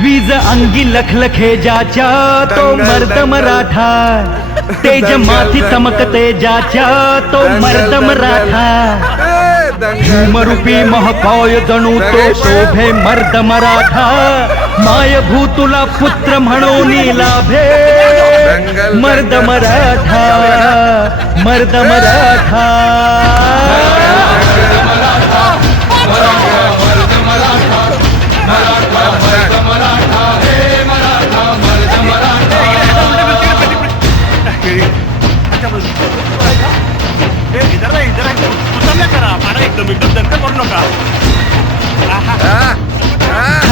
वीज अंगी लखलखे ज्याच्या तो मर्द मराठा, तेज माथी चमकते ज्याच्या तो मर्द मराठा, भूमरूपी महाकाय जणू तो शोभे मर्द मराठा, माय भूतुला पुत्र म्हणून लाभे मर्द मराठा, मर्द मराठा.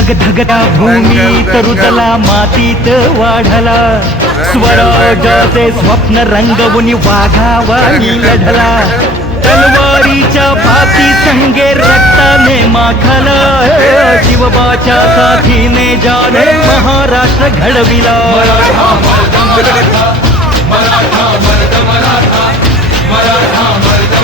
धगधगता भूमी तरुतला मातीत वाढला, स्वराजाचे स्वप्न रंगवून वाघावानी लढला, तलवारीच्या भाती संगे रक्ताने माखला, शिवबाच्या साथीने जाने महाराष्ट्र घडविला. मराठा मर्द मराठा, मराठा मर्द मराठा, मराठा मर्द